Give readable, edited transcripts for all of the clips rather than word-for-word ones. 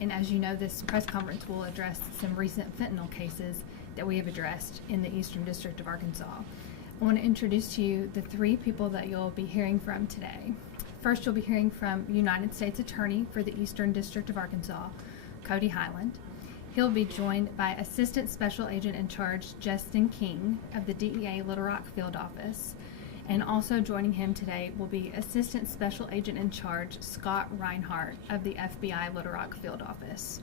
And as you know, this press conference will address some recent fentanyl cases that we have addressed in the Eastern District of Arkansas. I want to introduce to you the three people that you'll be hearing from today. First, you'll be hearing from United States Attorney for the Eastern District of Arkansas, Cody Highland. He'll be joined by Assistant Special Agent in Charge Justin King of the DEA Little Rock Field Office. And also joining him today will be Assistant Special Agent in Charge Scott Reinhardt of the FBI Little Rock Field Office.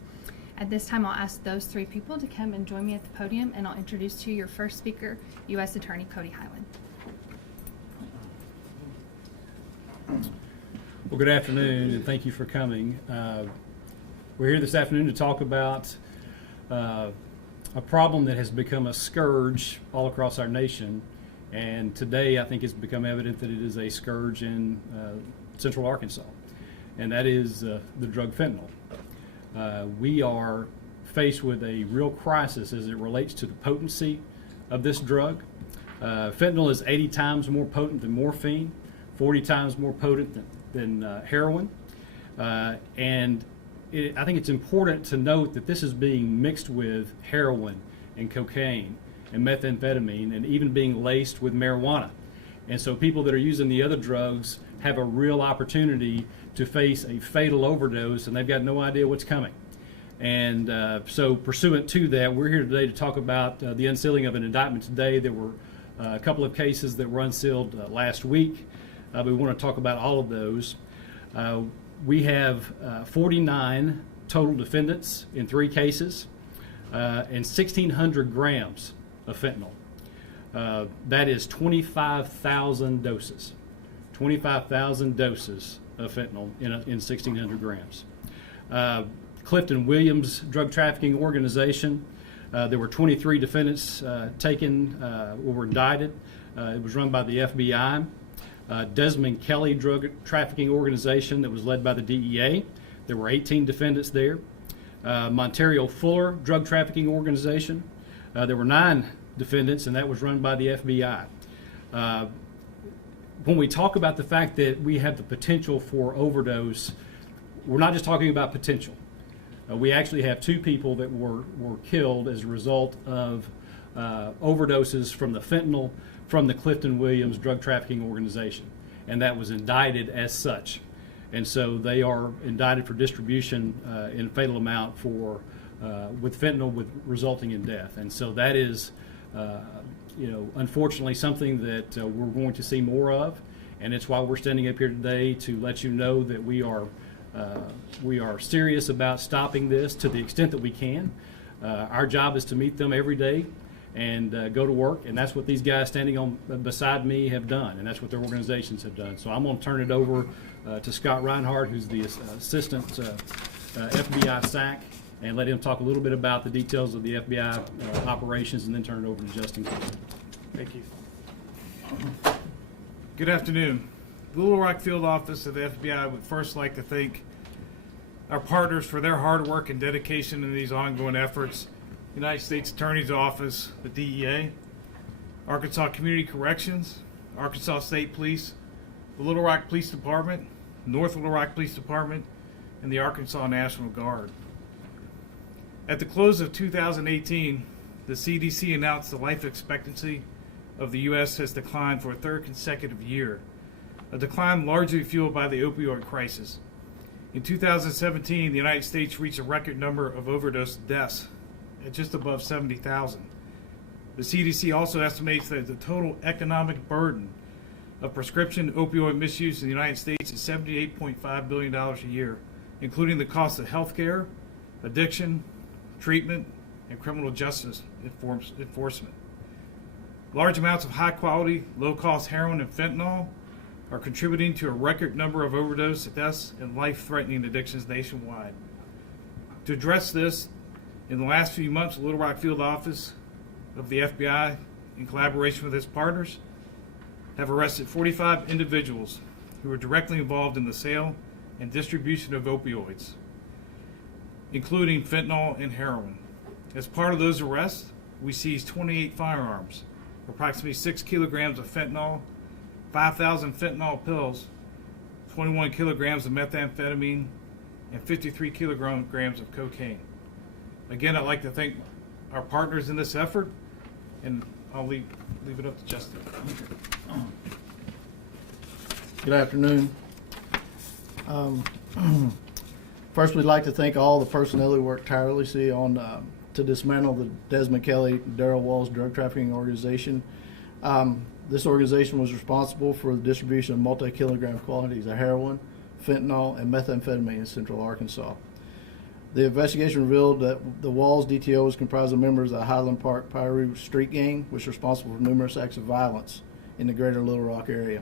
At this time, I'll ask those three people to come and join me at the podium, and I'll introduce to you your first speaker, U.S. Attorney Cody Highland. Well, good afternoon, and thank you for coming. We're here this afternoon to talk about a problem that has become a scourge all across our nation, and today I think it's become evident that it is a scourge in central Arkansas, and that is the drug fentanyl. We are faced with a real crisis as it relates to the potency of this drug. Fentanyl is 80 times more potent than morphine, 40 times more potent than heroin. I think it's important to note that this is being mixed with heroin and cocaine and methamphetamine and even being laced with marijuana. And so people that are using the other drugs have a real opportunity to face a fatal overdose, and they've got no idea what's coming. And so pursuant to that, we're here today to talk about the unsealing of an indictment today. There were a couple of cases that were unsealed last week. We want to talk about all of those. We have 49 total defendants in 3 cases and 1,600 grams of fentanyl. That is 25,000 doses. 25,000 doses of fentanyl in 1,600 grams. Clifton Williams Drug Trafficking Organization, there were 23 defendants taken or were indicted. It was run by the FBI. Desmond Kelly Drug Trafficking Organization that was led by the DEA. There were 18 defendants there. Montario Fuller Drug Trafficking Organization. There were 9 defendants, and that was run by the FBI. When we talk about the fact that we have the potential for overdose, we're not just talking about potential. We actually have 2 people that were killed as a result of overdoses from the fentanyl from the Clifton Williams Drug Trafficking Organization, and that was indicted as such. And so they are indicted for distribution in a fatal amount for with fentanyl resulting in death. And so that is, unfortunately something that we're going to see more of, and it's why we're standing up here today to let you know that we are serious about stopping this to the extent that we can. Our job is to meet them every day and go to work, and that's what these guys standing on beside me have done, and that's what their organizations have done. So I'm going to turn it over to Scott Reinhardt, who's the assistant FBI SAC, and let him talk a little bit about the details of the FBI operations, and then turn it over to Justin. Thank you. Good afternoon. The Little Rock Field Office of the FBI would first like to thank our partners for their hard work and dedication in these ongoing efforts. United States Attorney's Office, the DEA, Arkansas Community Corrections, Arkansas State Police, the Little Rock Police Department, North Little Rock Police Department, and the Arkansas National Guard. At the close of 2018, the CDC announced the life expectancy of the U.S. has declined for a 3rd consecutive year, a decline largely fueled by the opioid crisis. In 2017, the United States reached a record number of overdose deaths at just above 70,000. The CDC also estimates that the total economic burden of prescription opioid misuse in the United States is $78.5 billion a year, including the cost of health care, addiction, treatment, and criminal justice enforcement. Large amounts of high-quality, low-cost heroin and fentanyl are contributing to a record number of overdose deaths and life-threatening addictions nationwide. To address this, in the last few months, the Little Rock Field Office of the FBI, in collaboration with its partners, have arrested 45 individuals who were directly involved in the sale and distribution of opioids, including fentanyl and heroin. As part of those arrests, we seized 28 firearms, approximately 6 kilograms of fentanyl, 5,000 fentanyl pills, 21 kilograms of methamphetamine, and 53 kilograms of cocaine. Again, I'd like to thank our partners in this effort, and I'll leave it up to Justin. Good afternoon. First, we'd like to thank all the personnel who worked tirelessly on to dismantle the Desmond Kelly, Darrell Walls drug trafficking organization. This organization was responsible for the distribution of multi-kilogram quantities of heroin, fentanyl, and methamphetamine in Central Arkansas. The investigation revealed that the Walls DTO was comprised of members of the Highland Park Piru street gang, which was responsible for numerous acts of violence in the greater Little Rock area.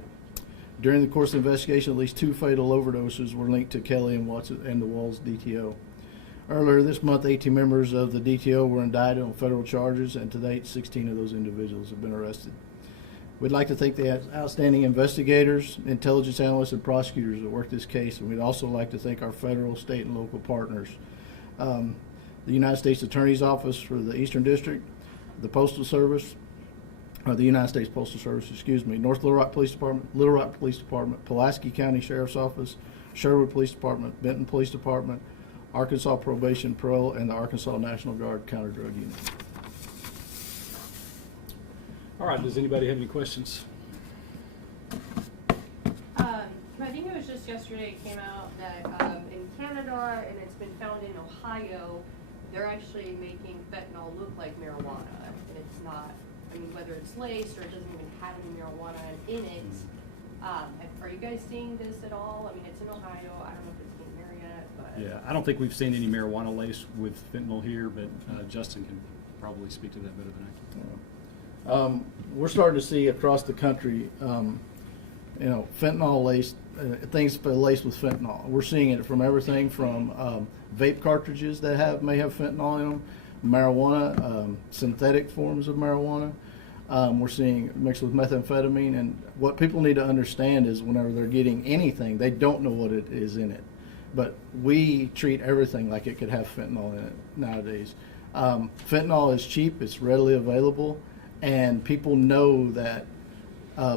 During the course of the investigation, at least 2 fatal overdoses were linked to Kelly and Watson and the Walls DTO. Earlier this month, 18 members of the DTO were indicted on federal charges, and to date, 16 of those individuals have been arrested. We'd like to thank the outstanding investigators, intelligence analysts, and prosecutors that worked this case, and we'd also like to thank our federal, state, and local partners. The United States Attorney's Office for the Eastern District, the Postal Service, the United States Postal Service, North Little Rock Police Department, Little Rock Police Department, Pulaski County Sheriff's Office, Sherwood Police Department, Benton Police Department, Arkansas Probation Parole, and the Arkansas National Guard Counter Drug Unit. All right, does anybody have any questions? I think it was just yesterday it came out that in Canada, and it's been found in Ohio, they're actually making fentanyl look like marijuana, and it's not. I mean, whether it's laced or it doesn't even have any marijuana in it. Are you guys seeing this at all? I mean, it's in Ohio. I don't know if it's getting there yet, but. Yeah, I don't think we've seen any marijuana laced with fentanyl here, but Justin can probably speak to that better than I can. We're starting to see across the country, fentanyl laced, things laced with fentanyl. We're seeing it from everything from vape cartridges that may have fentanyl in them, marijuana, synthetic forms of marijuana. We're seeing mixed with methamphetamine, and what people need to understand is whenever they're getting anything, they don't know what it is in it. But we treat everything like it could have fentanyl in it nowadays. Fentanyl is cheap, it's readily available, and people know that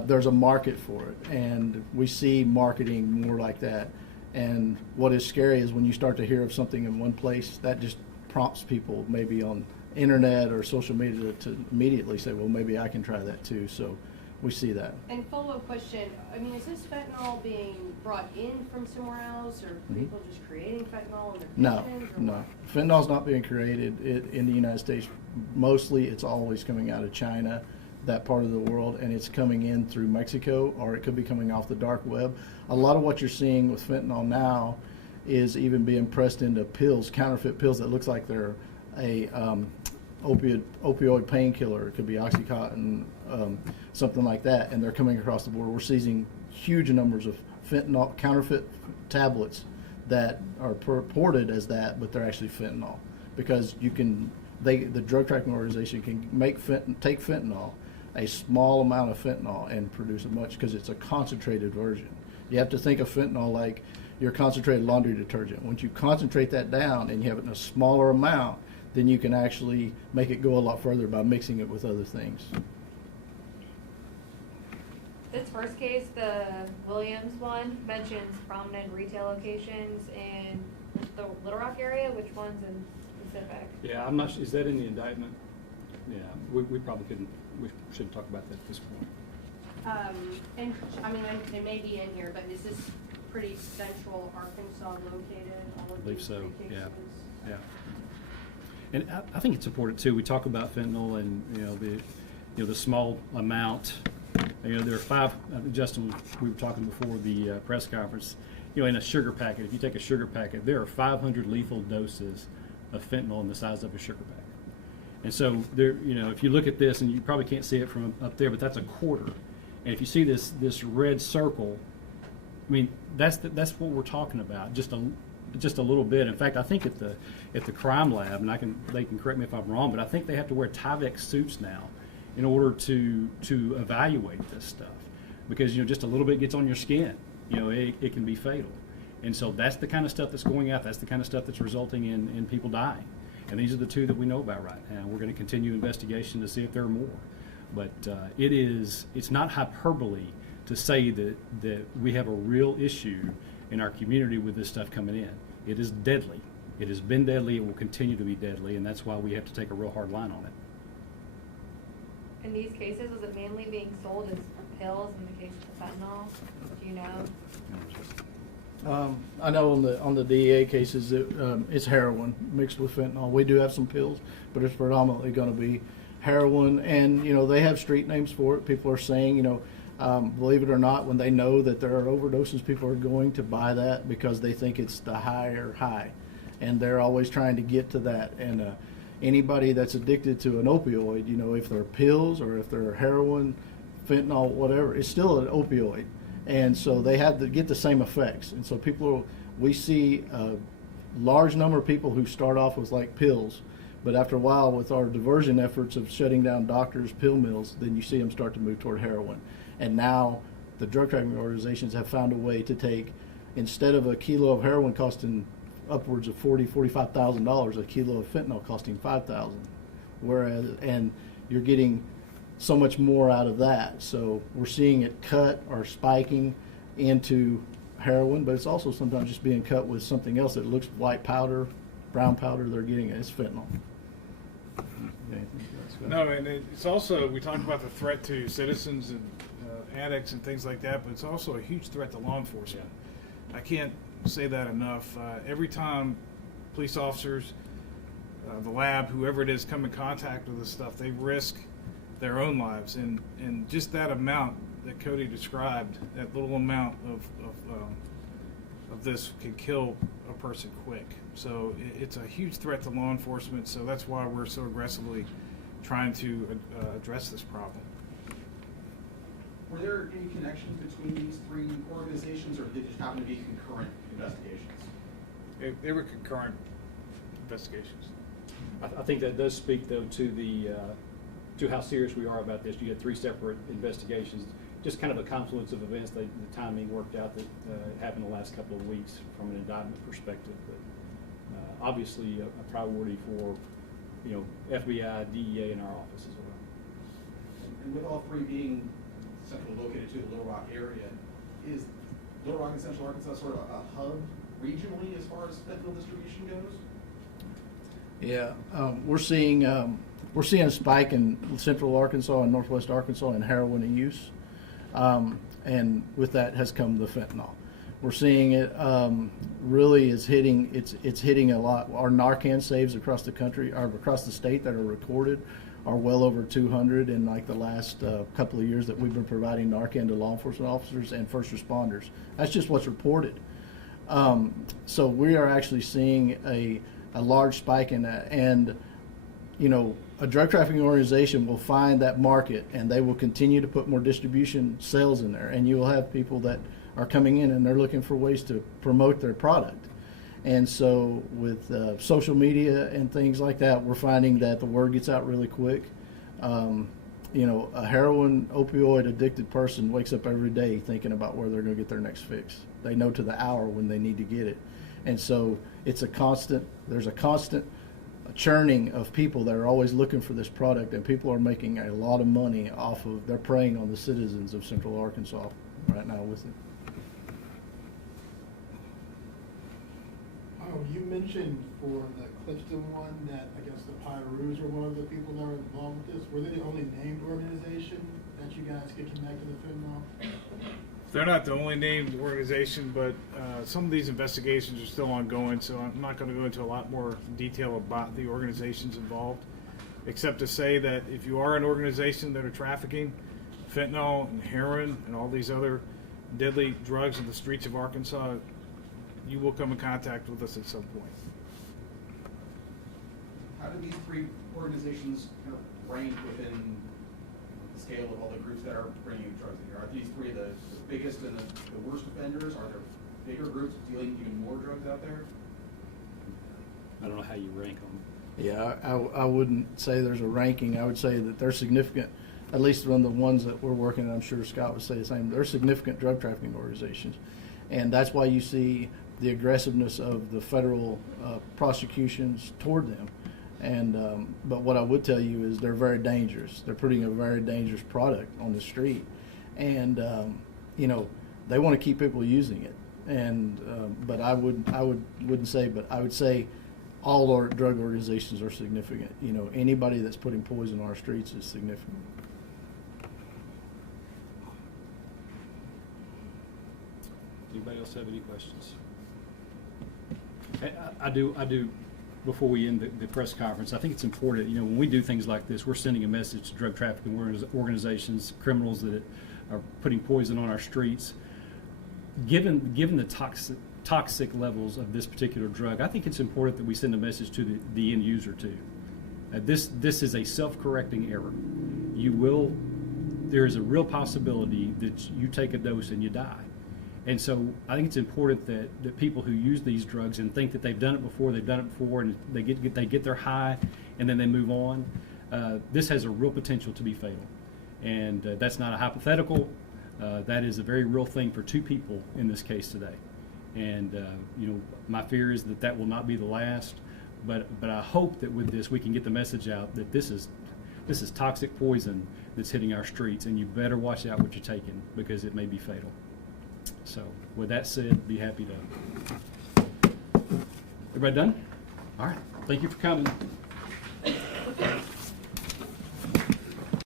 there's a market for it, and we see marketing more like that. And what is scary is when you start to hear of something in one place, that just prompts people maybe on internet or social media to immediately say, well, maybe I can try that too. So we see that. And follow-up question, I mean, is this fentanyl being brought in from somewhere else, or people just creating fentanyl in their kitchens? No. Fentanyl's not being created in the United States. Mostly it's always coming out of China, that part of the world, and it's coming in through Mexico, or it could be coming off the dark web. A lot of what you're seeing with fentanyl now is even being pressed into pills, counterfeit pills that looks like they're a opioid painkiller. It could be Oxycontin, something like that, and they're coming across the border. We're seizing huge numbers of fentanyl, counterfeit tablets that are purported as that, but they're actually fentanyl, because the drug trafficking organization can take fentanyl, a small amount of fentanyl, and produce a much, because it's a concentrated version. You have to think of fentanyl like your concentrated laundry detergent. Once you concentrate that down and you have it in a smaller amount, then you can actually make it go a lot further by mixing it with other things. This first case, the Williams one, mentions prominent retail locations in the Little Rock area. Which ones in specific? Yeah, I'm not. Is that in the indictment? Yeah, we probably couldn't. We shouldn't talk about that at this point. And I mean, it may be in here, but is this pretty central Arkansas located? All of I believe these so. three cases? Yeah. And I think it's important too. We talk about fentanyl and the small amount. There are 5. Justin, we were talking before the press conference. In a sugar packet, if you take a sugar packet, there are 500 lethal doses of fentanyl in the size of a sugar packet. And so there, if you look at this, and you probably can't see it from up there, but that's a quarter. And if you see this red circle, I mean that's what we're talking about. Just a little bit. In fact, I think at the crime lab, and they can correct me if I'm wrong, but I think they have to wear Tyvek suits now in order to evaluate this stuff, because just a little bit gets on your skin, it can be fatal. And so that's the kind of stuff that's going out. That's the kind of stuff that's resulting in people dying. And these are the 2 that we know about right now. We're going to continue investigation to see if there are more. But it's not hyperbole to say that we have a real issue in our community with this stuff coming in. It is deadly. It has been deadly. It will continue to be deadly, and that's why we have to take a real hard line on it. In these cases, is it mainly being sold as pills in the case of the fentanyl? Do you know? I know on the DEA cases, it's heroin mixed with fentanyl. We do have some pills, but it's predominantly going to be heroin. And, they have street names for it. People are saying, believe it or not, when they know that there are overdoses, people are going to buy that because they think it's the higher high. And they're always trying to get to that. And anybody that's addicted to an opioid, if they're pills or if they're heroin, fentanyl, whatever, it's still an opioid. And so they have to get the same effects. And so we see a large number of people who start off with like pills, but after a while with our diversion efforts of shutting down doctors' pill mills, then you see them start to move toward heroin. And now the drug trafficking organizations have found a way to take, instead of a kilo of heroin costing upwards of $45,000, a kilo of fentanyl costing $5,000. And you're getting so much more out of that. So we're seeing it cut or spiking into heroin, but it's also sometimes just being cut with something else that looks white powder, brown powder. They're getting it. It's fentanyl. No, and it's also, we talked about the threat to citizens and addicts and things like that, but it's also a huge threat to law enforcement. I can't say that enough. Every time police officers, the lab, whoever it is, come in contact with this stuff, they risk their own lives, and just that amount that Cody described, that little amount of this can kill a person quick. So it's a huge threat to law enforcement. So that's why we're so aggressively trying to address this problem. Were there any connections between these three organizations, or did it just happen to be concurrent investigations? They were concurrent investigations. I think that does speak, though, to how serious we are about this. You had 3 separate investigations, just kind of a confluence of events. The timing worked out that it happened the last couple of weeks from an indictment perspective. But obviously a priority for FBI, DEA, and our office as well. And with all three being centrally located to the Little Rock area, is Little Rock and Central Arkansas sort of a hub regionally as far as fentanyl distribution goes? Yeah, we're seeing a spike in Central Arkansas and Northwest Arkansas in heroin use, and with that has come the fentanyl. We're seeing it really is hitting. It's hitting a lot. Our Narcan saves across the country, or across the state, that are recorded, are well over 200 in like the last couple of years that we've been providing Narcan to law enforcement officers and first responders. That's just what's reported. So we are actually seeing a large spike in that, and a drug trafficking organization will find that market, and they will continue to put more distribution sales in there, and you will have people that are coming in and they're looking for ways to promote their product. And so with social media and things like that, we're finding that the word gets out really quick. A heroin opioid addicted person wakes up every day thinking about where they're going to get their next fix. They know to the hour when they need to get it. And so there's a constant churning of people that are always looking for this product, and people are making a lot of money they're preying on the citizens of Central Arkansas right now with it. You mentioned for the Clifton one that I guess the Pyroos are one of the people that are involved with this. Were they the only named organization that you guys get connected to fentanyl? They're not the only named organization, but some of these investigations are still ongoing, so I'm not going to go into a lot more detail about the organizations involved, except to say that if you are an organization that are trafficking fentanyl and heroin and all these other deadly drugs in the streets of Arkansas, you will come in contact with us at some point. How do these three organizations kind of rank within the scale of all the groups that are bringing drugs in here? Are these three the biggest and the worst offenders? Are there bigger groups dealing even more drugs out there? I don't know how you rank them. Yeah, I wouldn't say there's a ranking. I would say that they're significant, at least from the ones that we're working, and I'm sure Scott would say the same. They're significant drug trafficking organizations. And that's why you see the aggressiveness of the federal prosecutions toward them. And but what I would tell you is they're very dangerous. They're putting a very dangerous product on the street, and they want to keep people using it. and but I wouldn't say, but I would say all our drug organizations are significant. You know, anybody that's putting poison on our streets is significant. Anybody else have any questions? I do. Before we end the press conference, I think it's important. You know, when we do things like this, we're sending a message to drug trafficking organizations, criminals that are putting poison on our streets. Given the toxic levels of this particular drug, I think it's important that we send a message to the end user too. This is a self-correcting error. There is a real possibility that you take a dose and you die. And so I think it's important that people who use these drugs and think that they've done it before, and they get their high, and then they move on. This has a real potential to be fatal, and that's not a hypothetical. That is a very real thing for 2 people in this case today. And you know, my fear is that will not be the last. But I hope that with this we can get the message out that this is toxic poison that's hitting our streets, and you better watch out what you're taking because it may be fatal. So with that said, be happy to. Everybody done? All right. Thank you for coming.